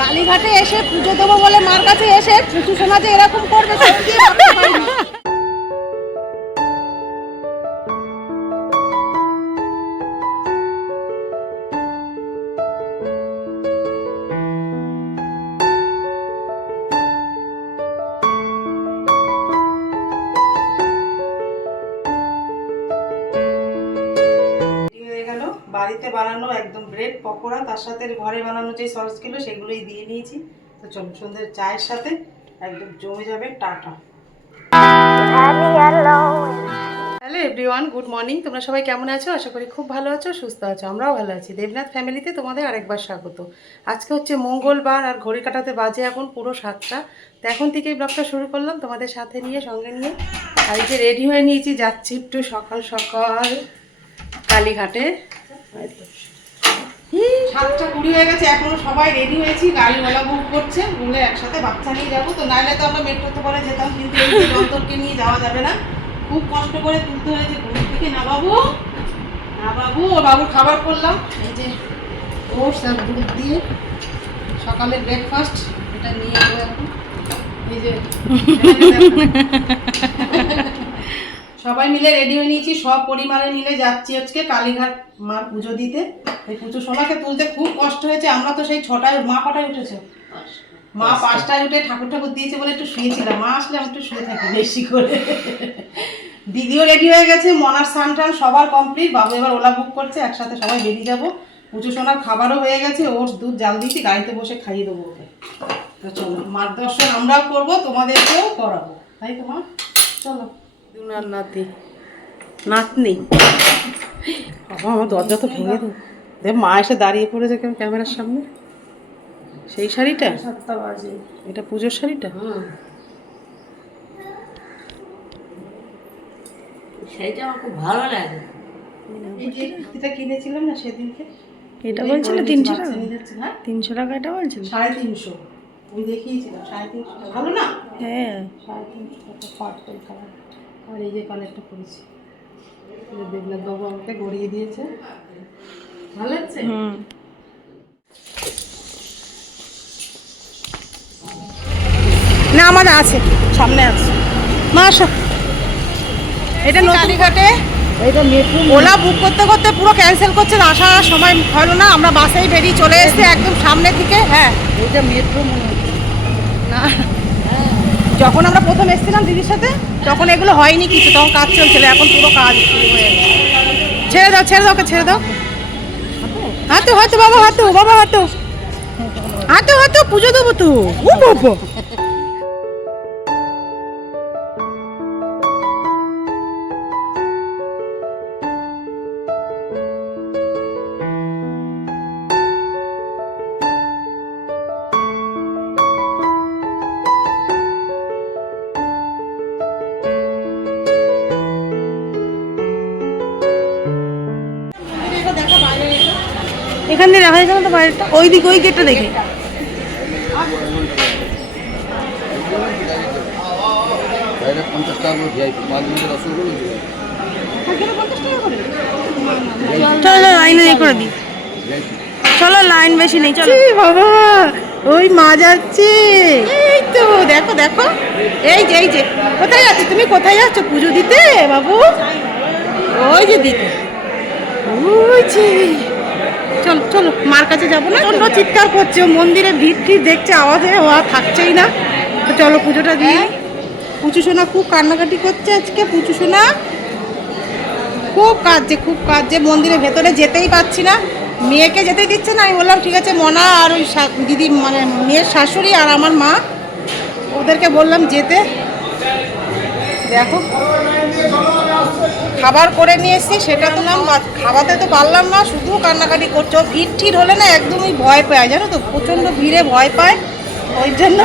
কালীঘাটে এসে পুজো দেবো বলে মার কাছে এসে পুজো সমাজে এরকম করবে সত্যি ভাবতে পারিনি। পকোড়া, তার সাথে ঘরে বানানো যে সসগুলো, সেগুলোই দিয়ে নিয়েছি। তো চলুন সন্ধ্যের চায়ের সাথে একদম জমে যাবে tata. Hello everyone, good morning. তোমরা সবাই কেমন আছো? আশা করি খুব ভালো আছো, সুস্থ আছো, আমরাও ভালো আছি। দেবনাথ ফ্যামিলিতে তোমাদের আরেকবার স্বাগত। আজকে হচ্ছে মঙ্গলবার আর ঘড়ি কাটাতে বাজে এখন পুরো সাতটা। তো এখন থেকেই ব্লগটা শুরু করলাম তোমাদের সাথে নিয়ে, সঙ্গে নিয়ে। আর যে রেডি হয়ে নিয়েছি, যাচ্ছি একটু সকাল সকাল কালীঘাটে। সাতটা কুড়ি হয়ে গেছে এখনও সবাই রেডি হয়েছি গাড়িওয়ালা বুক করছে বলে একসাথে বাচ্চা নিয়ে যাব। তো নাহলে তো আমরা মেট্রোতে করে যেতাম কিন্তু এই যন্তরকে নিয়ে যাওয়া যাবে না। খুব কষ্ট করে তুলতে হয়েছে ঘুম থেকে না বাবু না বাবু ও বাবুর খাবার করলাম। এই যে ওটস আর দুধ দিয়ে সকালে ব্রেকফাস্ট এটা নিয়ে যাব এখন। এই যে সবাই মিলে রেডি হয়ে নিয়েছি সব পরিবারে মিলে যাচ্ছি আজকে কালীঘাট মার পুজো দিতে। এই পুজো সোনাকে তুলতে খুব কষ্ট হয়েছে আমরা তো সেই ছটায় মা কটায় উঠেছে? মা পাঁচটায় উঠে ঠাকুর ঠাকুর দিয়েছে বলে একটু শুয়েছিলাম মা আসলে আমি একটু শুয়ে থাকি বেশি করে। দিদিও রেডি হয়ে গেছে মনার স্নান টান সবার কমপ্লিট বাবু এবার ওলা বুক করছে একসাথে সবাই বেরিয়ে যাব। পুজো সোনার খাবারও হয়ে গেছে ওর দুধ জাল দিয়েছি গাড়িতে বসে খাইয়ে দেবো ওকে। তো চলো মার দর্শন আমরাও করব তোমাদেরকেও করাবো। তাই তো মা? চলো। দুনার নাতি। নাতনি। বাবা আমার দরজা তো ভেঙে দেবো দেখ মা এসে দাঁড়িয়ে পড়েছে কেন ক্যামেরার সামনে? সেই শাড়িটা? সাতটা বাজে। এটা পুজোর শাড়িটা? সেইটা আমার খুব ভালো লাগে। এটা কিনেছিলাম না সেদিনকে এটা বলছিল তিনশো টাকা? হ্যাঁ? তিনশো টাকা এটা বলছিল? সাড়ে তিনশো। আমি দেখিয়েছিলাম সাড়ে তিনশো টাকা। ভালো না? হ্যাঁ। সাড়ে তিনশো টাকা পার্পল কালার। আর এই যে এই যে দেবনাথ বাবু আমাকে গড়িয়ে দিয়েছে। ভালো লাগছে? হুম। না আমাদের আছে। সামনে আছে। মা আসো। এটা কালীঘাটে এইটা মেট্রো ওলা বুক করতে করতে পুরো ক্যান্সেল করছে আসার সময় হলো না। আমরা বাসেই বেরিয়ে চলে এসেছি একদম সামনে থেকে। হ্যাঁ। এইটা মেট্রো মনে না। যখন আমরা প্রথম এসেছিলাম দিদির সাথে তখন এগুলো হয়নি কিছু, তখন কাজ চলছিল, এখন পুরো কাজ ছেড়ে দাও ছেড়ে দাও ওকে, ছেড়ে দাও। হাতো হাতো, বাবা হাতো বাবা, হাতো। হাতো হাতো, পুজো দেবো তো। ও বাবা বাইরেটা ওই দিকে ওই গেটটা দেখে। চলো লাইনে এই করে দিই। চলো লাইন বেশি নেই চলো। বাবা ওই মা যাচ্ছে। এই তো দেখো দেখো। এই যে এই যে কোথায় যাচ্ছ? তুমি কোথায় যাচ্ছ? পুজো দিতে বাবু? ওই যে দিতে। ওই যে। চলো চলো মার কাছে যাব না। চলো চিৎকার করছে মন্দিরে ভিড় টিড় দেখছে আওয়াজে আর থাকছেই না। তো চলো পুজোটা দিয়ে পুচু সোনা খুব কান্নাকাটি করছে আজকে পুচু সোনা। খুব কাঁদছে খুব কাঁদছে মন্দিরের ভেতরে যেতেই পাচ্ছি না। মেয়েকে যেতে দিচ্ছে না আমি বললাম ঠিক আছে মনা আর ওই দিদি মানে মেয়ের শাশুড়ি আর আমার মা। ওদেরকে বললাম যেতে। দেখো। খাবার করে নিয়ে এসেছি, সেটা তো নাম খাওয়াতে তো পারলাম না, শুধু কান্নাকাটি করছে। ভিড় ঠিড় হলে না একদমই ভয় পায়, জানো তো, প্রচণ্ড ভিড়ে ভয় পায়। ওই জন্য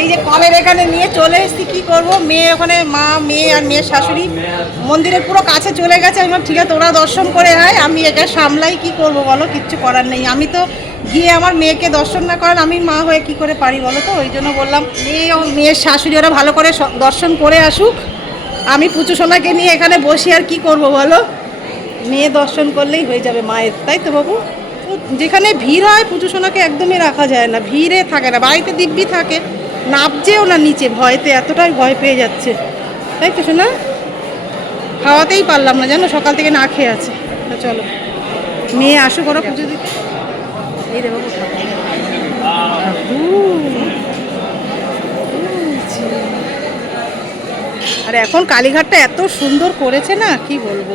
এই যে কলের এখানে নিয়ে চলে এসেছি, কী করব? মেয়ে ওখানে, মা, মেয়ে আর মেয়ের শাশুড়ি মন্দিরের পুরো কাছে চলে গেছে। আমি ঠিক আছে তোরা দর্শন করে আয়, আমি এটা সামলাই, কি করব বলো? কিচ্ছু করার নেই। আমি তো গিয়ে আমার মেয়েকে দর্শন না করেন আমি মা হয়ে কি করে পারি বলো তো? ওই জন্য বললাম, মেয়ে ও মেয়ের শাশুড়ি, ওরা ভালো করে দর্শন করে আসুক। আমি পুচু সোনাকে নিয়ে এখানে বসি আর কি করব বলো? মেয়ে দর্শন করলেই হয়ে যাবে মায়ের, তাই তো বাবু? যেখানে ভিড় হয় পুজো সোনাকে একদমই রাখা যায় না, ভিড়ে থাকে না, বাড়িতে দিব্যি থাকে নাবছেও না নিচে, ভয়তে এতটাই ভয় পেয়ে যাচ্ছে। তাই তো শোনা খাওয়াতেই পারলাম না, জানো, সকাল থেকে না খেয়ে আছে। চলো, মেয়ে আসুক, ওরা পুজো দিতে এই দেবো আর এখন কালীঘাটটা এত সুন্দর করেছে না কি বলব?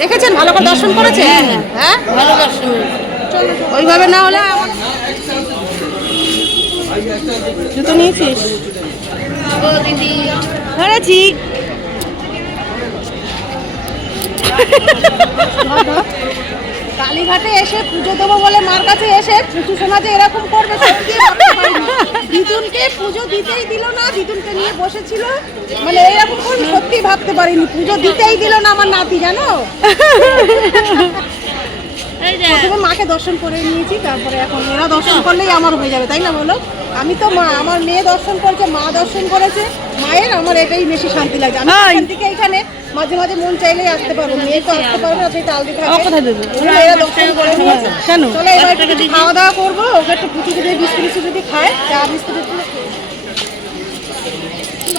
দেখেছেন ভালো করে দর্শন করেছেন? হ্যাঁ ভালো দর্শন। ওইভাবে না হলে আমার- জুতো নিয়েছিস? ধরেছি কালীঘাটে এসে পুজো দেবো বলে মার কাছে এসে পুজো সমাজে এরকম করবে পারিনি। পুজো দিতেই দিল না বিদুনকে নিয়ে বসেছিল। মানে এরকম করে সত্যি ভাবতে পারিনি। পুজো দিতেই দিল না আমার নাতি, জানো? প্রথমে মাকে দর্শন করে নিয়েছি তারপরে এখন এরা দর্শন করলেই আমার হয়ে যাবে তাই না বলো? আমি তো মা আমার মেয়ে দর্শন করেছে মা দর্শন করেছে মায়ের আমার এটাই বেশি শান্তি লাগে। আমি এখান থেকে এখানে মাঝে মাঝে মন চাইলেই আসতে পারব মেয়ে তো আসতে পারবে না সেই দেবে? ওগুলো এরা দর্শন করে নিয়েছে। কেন? চলো এবার একটু খাওয়া দাওয়া করব ওকে একটু পুচু দিয়ে বিস্কুট যদি খায় চা বিস্কুট একটু ভালো করে ঠাকুর দর্শন এই যে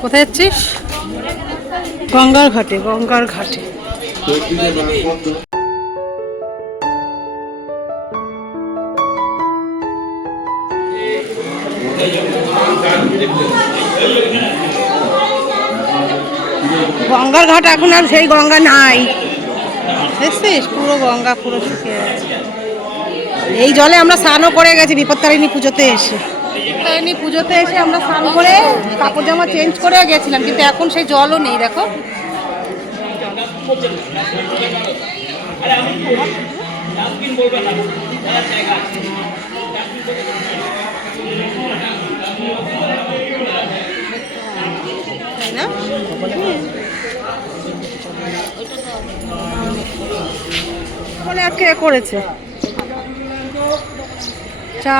কোথায় যাচ্ছিস? গঙ্গার ঘাটে গঙ্গার ঘাটে। গঙ্গার ঘাট এখন আর সেই গঙ্গা নাই। দেখছিস? পুরো গঙ্গা, পুরো শুকিয়ে গেছে। এই জলে আমরা স্নানও করে গেছি বিপত্তারিণী পুজোতে এসে বিপত্তারিণী পুজোতে এসে আমরা স্নান করে কাপড় জামা চেঞ্জ করে গেছিলাম কিন্তু এখন সেই জলও নেই দেখো মনে করেছে চা।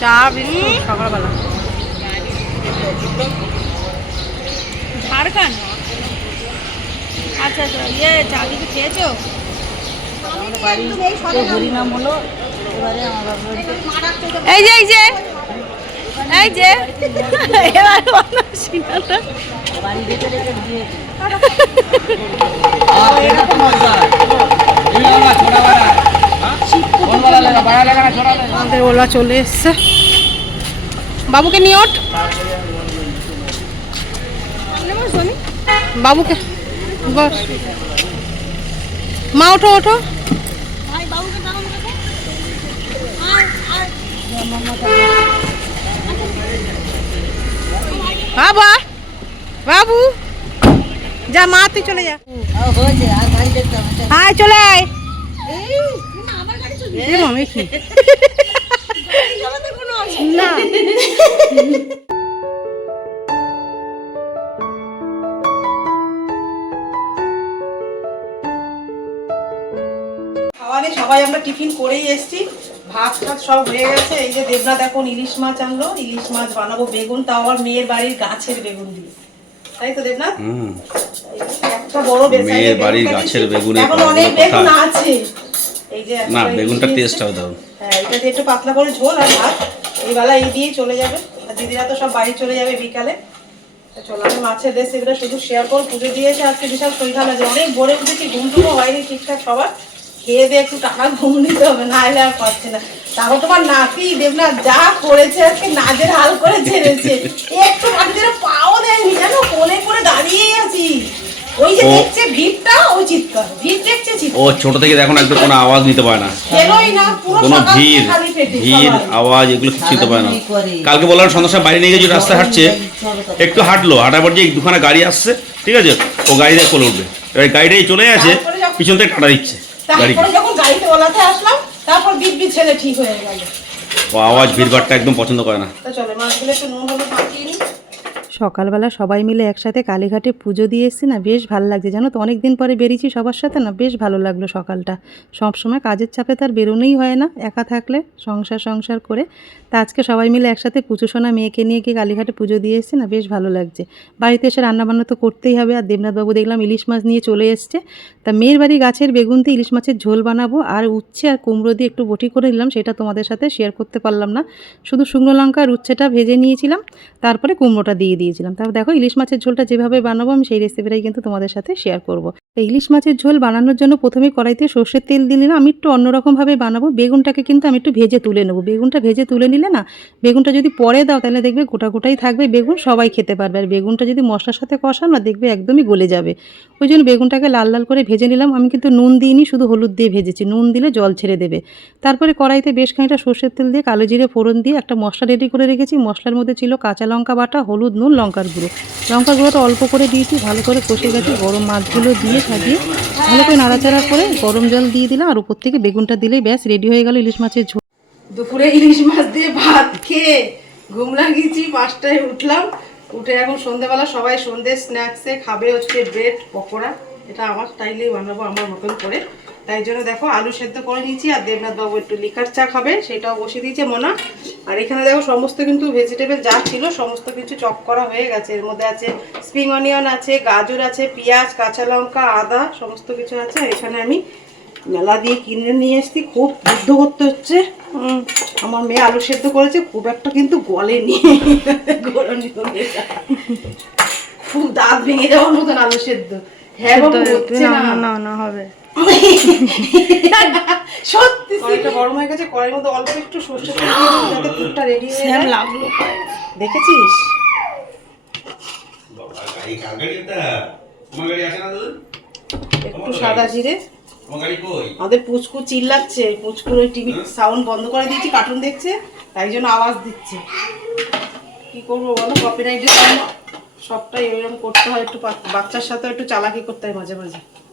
চা বিস্কুট সকালবেলা। ঝাড়খণ্ড? আচ্ছা আচ্ছা ইয়ে চা কিছু খেয়েছো? এই যে এই যে। এই যে। এবার বলো সিনাটা। ওলা চলে এসছে। বাবুকে নিয়ে ওঠ। বাবুকে। মা ওঠো ওঠো। বাবা বাবু। যা মা তুই চলে যা। আয় চলে আয়। মামি কি? না। সবাই আমরা টিফিন করেই এসেছি। ভাত টাত সব হয়ে গেছে। এই যে দেবনাথ এখন ইলিশ মাছ আনলো। ইলিশ মাছ বানাবো বেগুন তাও আবার মেয়ের বাড়ির গাছের বেগুন দিয়ে। তাই তো দেবনাথ? হুম। একটা বড় বেসাইজের মেয়ের বাড়ির গাছের কেটেছি। বেগুনের এখন অনেক কথা। বেগুন আছে। এই যে না ইলিশ টেস্ট হবে হ্যাঁ এটা দিয়ে একটু পাতলা করে ঝোল আর ভাত। এই বেলা এই দিয়ে চলে যাবে। আর দিদিরা তো সব বাড়ি চলে যাবে বিকালে। চলো আমি মাছের রেসিপিটা শুধু শেয়ার করো পুজো দিয়েছে আজকে বিশাল শরীর খারাপ আছে অনেক ভোরে উঠেছি ঘুম হয়নি ঠিকঠাক সবার। খেয়ে দিয়ে একটু টাকা ঘুম দিতে হবে না হলে আর পারছে না। তারপর তোমার নাতি দেবনাথ যা করেছে আজকে নাজের হাল করে ছেড়েছে। একটু মাটিতে পাও দেয়নি জানো কোলে করে দাঁড়িয়েই আছি ওই যে ও- দেখছে ভিড়টা ওই চিৎকার ভিড় দেখছে ও ছোট থেকে দেখুন একদম কোনো আওয়াজ নিতে পারে না। না কোনো ভিড় ভিড় আওয়াজ এগুলো কিছু নিতে পারে না। কালকে বললাম সন্ধ্যার সময় বাইরে নিয়ে গেছি রাস্তায় হাঁটছে একটু হাঁটলো হাঁটার পর যে দুখানা গাড়ি আসছে ঠিক আছে ও গাড়িতে কোলে উঠবে। এবার গাড়িটাই চলে আছে পিছন থেকে টাটা দিচ্ছে গাড়িকে তারপরে যখন গাড়িতে ওলাতে আসলাম তারপর দিব্যি ছেলে ঠিক হয়ে গেল। ও আওয়াজ ভিড়ভাড়টা একদম পছন্দ করে না। চলো মাছগুলো একটু নুন হলুদ মাখিয়ে নিই। সকালবেলা সবাই মিলে একসাথে কালীঘাটে পুজো দিয়ে এসেছি না, বেশ ভালো লাগছে। জানো তো অনেক দিন পরে বেরিয়েছি সবার সাথে না, বেশ ভালো লাগল সকালটা। সবসময় কাজের চাপে তার বেরোনোই হয় না, একা থাকলে, সংসার সংসার করে। তা আজকে সবাই মিলে একসাথে পুজো সোনা মেয়েকে নিয়ে গিয়ে কালীঘাটে পুজো দিয়ে এসেছি না, বেশ ভালো লাগছে। বাড়িতে এসে রান্নাবান্না তো করতেই হবে, আর দেবনাথবাবু দেখলাম ইলিশ মাছ নিয়ে চলে এসছে। তা মেয়ের বাড়ি গাছের বেগুনতে ইলিশ মাছের ঝোল বানাবো, আর উচ্ছে আর কুমড়ো দিয়ে একটু বটি করে নিলাম, সেটা তোমাদের সাথে শেয়ার করতে পারলাম না। শুধু শুকনো লঙ্কা আর উচ্ছেটা ভেজে নিয়েছিলাম, তারপরে কুমড়োটা দিয়ে দিয়েছিলাম। তারপর দেখো ইলিশ মাছের ঝোলটা যেভাবে বানাবো আমি সেই রেসিপিটাই কিন্তু তোমাদের সাথে শেয়ার করব। ইলিশ মাছের ঝোল বানানোর জন্য প্রথমে কড়াইতে সর্ষের তেল দিলে না আমি একটু অন্যরকমভাবে বানাবো। বেগুনটাকে কিন্তু আমি একটু ভেজে তুলে নেব। বেগুনটা ভেজে তুলে নিলে না, বেগুনটা যদি পরে দাও তাহলে দেখবে গোটা গোটাই থাকবে বেগুন, সবাই খেতে পারবে। আর বেগুনটা যদি মশলার সাথে কষা না, দেখবে একদমই গলে যাবে। ওই জন্য বেগুনটাকে লাল লাল করে ভেজে নিলাম। আমি কিন্তু নুন দিইনি, শুধু হলুদ দিয়ে ভেজেছি। নুন দিলে জল ছেড়ে দেবে। তারপরে কড়াইতে বেশ খানিকটা সর্ষের তেল দিয়ে কালো জিরে ফোড়ন দিয়ে একটা মশলা রেডি করে রেখেছি। মশলার মধ্যে ছিল কাঁচা লঙ্কা বাটা, হলুদ নুন লঙ্কার গুঁড়ো। লঙ্কার গুঁড়োটা অল্প করে দিয়েছি, ভালো করে কষে গেছে, গরম মাছগুলো দিয়ে সাজিয়ে ভালো করে নাড়াচাড়া করে গরম জল দিয়ে দিলাম, আর উপর থেকে বেগুনটা দিলেই ব্যাস, রেডি হয়ে গেল ইলিশ মাছের ঝোল। দুপুরে ইলিশ মাছ দিয়ে ভাত খেয়ে ঘুম লাগিয়েছি, পাঁচটায় উঠলাম। উঠে এখন সন্ধেবেলা সবাই সন্ধে স্ন্যাক্সে খাবে হচ্ছে ব্রেড পকোড়া। এটা আমার স্টাইলেই বানাবো, আমার মতন করে। তাই জন্য দেখো আলু সেদ্ধ করে নিয়েছি আর দেবনাথ বাবু একটু লিকার চা খাবে সেটাও বসিয়ে দিয়েছে মোনা। আর এখানে দেখো সমস্ত কিন্তু ভেজিটেবল যা ছিল সমস্ত কিছু চপ করা হয়ে গেছে। এর মধ্যে আছে স্প্রিং অনিয়ন আছে গাজর আছে পেঁয়াজ কাঁচা লঙ্কা আদা সমস্ত কিছু আছে। আর এখানে আমি মেলা দিয়ে কিনে নিয়ে এসছি খুব বুদ্ধ করতে হচ্ছে। আমার মেয়ে আলু সেদ্ধ করেছে খুব একটা কিন্তু গলেনি। হয়ে যায়। খুব দাঁত ভেঙে যাওয়ার মতন আলু সেদ্ধ। হ্যাঁ না হবে। সত্যি কড়াইটা গরম হয়ে গেছে কড়াইয়ের মধ্যে অল্প একটু সর্ষে তেল দিয়ে দিবি যাতে পুরটা রেডি হয়ে যায়। লাগল দেখেছিস? একটু সাদা জিরে। তোমার গাড়ি কই? আমাদের পুচকু চিল্লাচ্ছে পুচকুর ওই টিভি সাউন্ড বন্ধ করে দিয়েছি কার্টুন দেখছে তাই জন্য আওয়াজ দিচ্ছে। কি করব বলো কপিরাইটের জন্য সবটাই এরকম করতে হয় একটু বাচ্চার সাথে একটু চালাকি করতে হয় মাঝে মাঝে।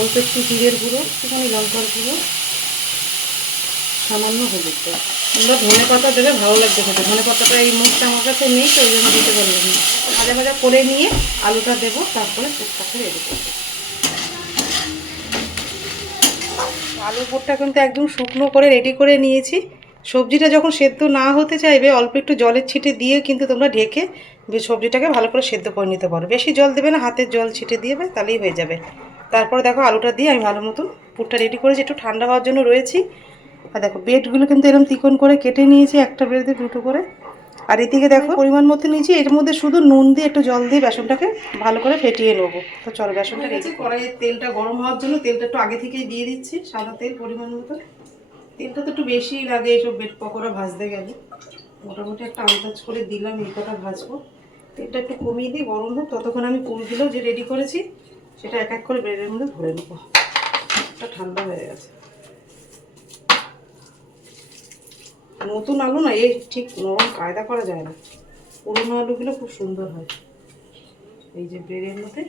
অল্প একটু জিরের গুঁড়ো, একটুখানি লঙ্কার গুঁড়ো, সামান্য হলুদ দেবো তোমরা ধনে পাতা দেবে, ভালো লাগবে খেতে। ধনে পাতাটা এই মুখটা আমার কাছে নেই, তো ওই জন্য দিতে পারলাম না। ভাজা ভাজা করে নিয়ে আলুটা দেবো, তারপরে পুটটাকে রেডি করব আলুর পুরটা কিন্তু একদম শুকনো করে রেডি করে নিয়েছি। সবজিটা যখন সেদ্ধ না হতে চাইবে, অল্প একটু জলের ছিটে দিয়ে কিন্তু তোমরা ঢেকে সবজিটাকে ভালো করে সেদ্ধ করে নিতে পারো। বেশি জল দেবে না, হাতের জল ছিটে দিবে তাহলেই হয়ে যাবে। তারপরে দেখো আলুটা দিয়ে আমি ভালো মতন পুরটা রেডি করেছি। একটু ঠান্ডা হওয়ার জন্য রয়েছি। আর দেখো বেডগুলো কিন্তু এরকম তিকোন করে কেটে নিয়েছি একটা বেড দিয়ে দুটো করে। আর এদিকে দেখো পরিমাণ মতো নিয়েছি। এর মধ্যে শুধু নুন দিয়ে একটু জল দিয়ে বেসনটাকে ভালো করে ফেটিয়ে নেব। তো চলো বেসনটা রেখেছি কড়াইয়ের তেলটা গরম হওয়ার জন্য তেলটা একটু আগে থেকেই দিয়ে দিচ্ছি সাদা তেল পরিমাণ মতো। তেলটা তো একটু বেশি লাগে এইসব বেড পকোড়া ভাজতে গেলে। মোটামুটি একটা আন্দাজ করে দিলাম এই কটা ভাজবো। তেলটা একটু কমিয়ে দিয়ে গরম হোক ততক্ষণ আমি ফুলগুলো যে রেডি করেছি সেটা এক এক করে ব্রেডের মধ্যে ভরে নেব। ঠান্ডা হয়ে গেছে। নতুন আলু না, এই ঠিক নরম কায়দা করা যায় না। পুরোনো আলুগুলো খুব সুন্দর হয়। এই যে ব্রেডের মধ্যে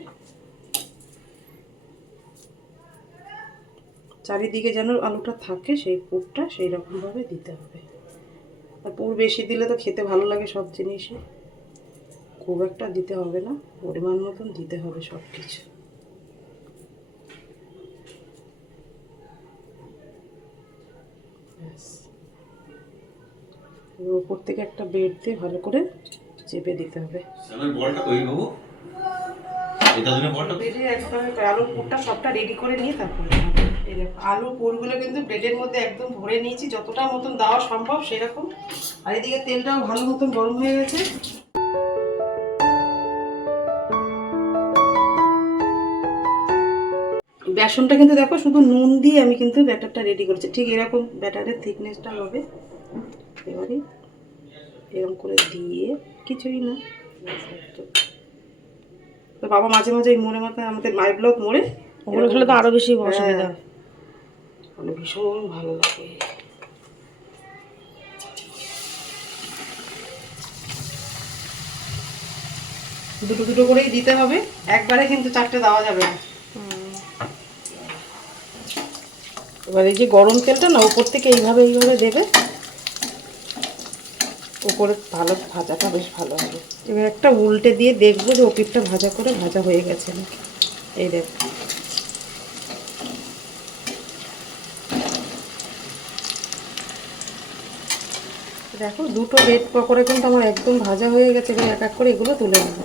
চারিদিকে যেন আলুটা থাকে, সেই পুরটা সেই রকমভাবে দিতে হবে। আর পুর বেশি দিলে তো খেতে ভালো লাগে সব জিনিসই। খুব একটা দিতে হবে না, পরিমাণ মতন দিতে হবে সব কিছু ব্যাস পুরো উপর থেকে একটা বেড দিয়ে ভালো করে চেপে দিতে হবে। বলটা কই বাবু এটা দিনে বলটা ব্রেডে একদম আলুর পুরটা সবটা রেডি করে নিয়ে তারপরে এই দেখো আলুর পুরগুলো কিন্তু ব্রেডের মধ্যে একদম ভরে নিয়েছি যতটা মতন দেওয়া সম্ভব সেরকম। আর এদিকে তেলটাও ভালো মতন গরম হয়ে গেছে। বেসনটা কিন্তু দেখো শুধু নুন দিয়ে আমি কিন্তু ব্যাটারটা রেডি করেছি। ঠিক এরকম ব্যাটারের থিকনেসটা হবে। এবারে এরকম করে দিয়ে কিছুই না। তো বাবা মাঝে মাঝে এই মোড়ে মাথায় আমাদের মাই ব্লক মোড়ে ওগুলো খেলে তো আরও বেশি অসুবিধা। হ্যাঁ। মানে ভীষণ ভালো লাগে। দুটো দুটো করেই দিতে হবে। একবারে কিন্তু চারটে দেওয়া যাবে না। এবার এই যে গরম তেলটা না, উপর থেকে এইভাবে এইভাবে দেবে। উপরে ভালো ভাজাটা বেশ ভালো হবে। এবার একটা উল্টে দিয়ে দেখব যে ওপিটটা ভাজা করে ভাজা হয়ে গেছে এই দেখ। দেখো দুটো বেড পকোড়া কিন্তু আমার একদম ভাজা হয়ে গেছে, এবার এক এক করে এগুলো তুলে নেব।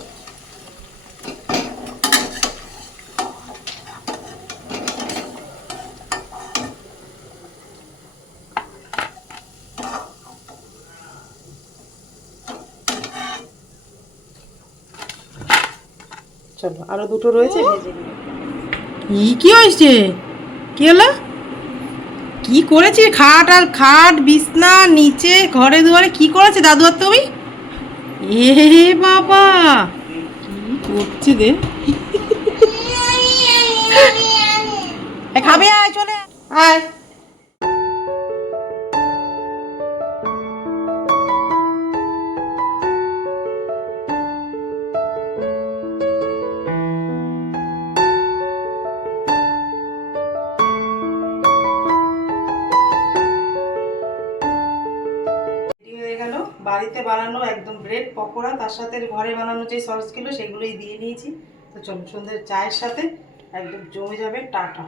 চলো আরও দুটো রয়েছে ভেজে নিই ই কি হয়েছে? কি হলো? কি করেছে? খাট আর খাট বিছনা নিচে ঘরে দুয়ারে কি করেছে দাদু আর তুমি? এ বাবা! কি করছে দে এ, খাবে আয় চলে আয়। বাড়িতে বানানো একদম ব্রেড পকোড়া তার সাথে ঘরে বানানো যে সসগুলো সেগুলোই দিয়ে নিয়েছি। তো চলো সন্ধ্যের চায়ের সাথে একদম জমে যাবে টাটা।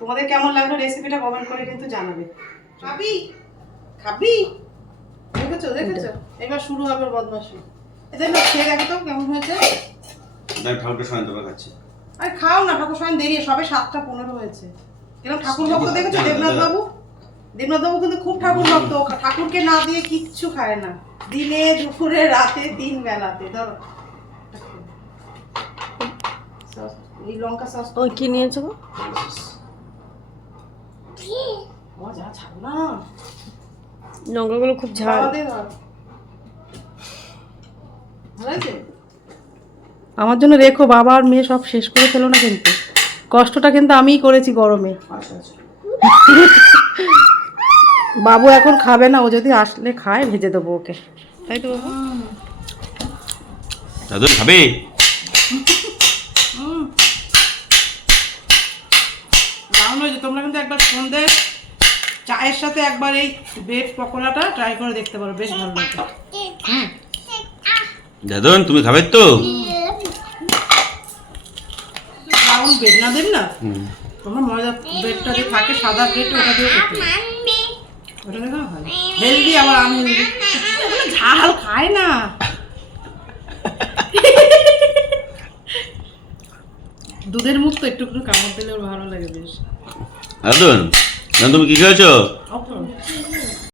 তোমাদের কেমন লাগল রেসিপিটা কমেন্ট করে কিন্তু জানাবে। খাবি? খাবি? দেখেছ দেখেছ? এবার শুরু হবে বদমাসি এদের না খেয়ে দেখো তো কেমন হয়েছে। দেখ ঠাকুরকে সয়ন তোকে খাচ্ছে। আরে খাও না ঠাকুর স্বয়ং দেরি সবে সাতটা পনেরো হয়েছে। এরকম ঠাকুর ভক্ত দেখেছ দেবনাথ বাবু? দেবনাথ কিন্তু খুব ঠাকুর ভক্ত ঠাকুরকে না দিয়ে কিচ্ছু খায় না। দিনে দুপুরে রাতে তিন বেলাতে ধরো। এই লঙ্কা সস ওই কি নিয়েছো গো? ও যা ছাড়ো না। লঙ্কাগুলো খুব ঝাল? আমার জন্য রেখো বাবা আর মেয়ে সব শেষ করে ফেলো না কিন্তু। কষ্টটা কিন্তু আমিই করেছি গরমে। আচ্ছা আচ্ছা। বাবু এখন খাবে না ও যদি আসলে খায় ভেজে দেবো ওকে। তাই তো বাবু? দাদু খাবে? দারুণ হয়েছে তোমরা কিন্তু একবার সন্ধে চায়ের সাথে একবার এই ব্রেড পকোড়াটা ট্রাই করে দেখতে পারো বেশ ভালো লাগে হুম। দাদন তুমি খাবে তো? ব্রাউন ব্রেড না দেব না? তোমার ময়দা ব্রেডটা যে থাকে সাদা ব্রেড ওটা দিয়ে করতে। ওটা হেলদি আবার আনহেলদি ঝাল খায় না। দুধের মুখ তো একটু একটু কামড় দিলে ওর ভালো লাগে বেশ। দাদন তুমি কি খেয়েছো।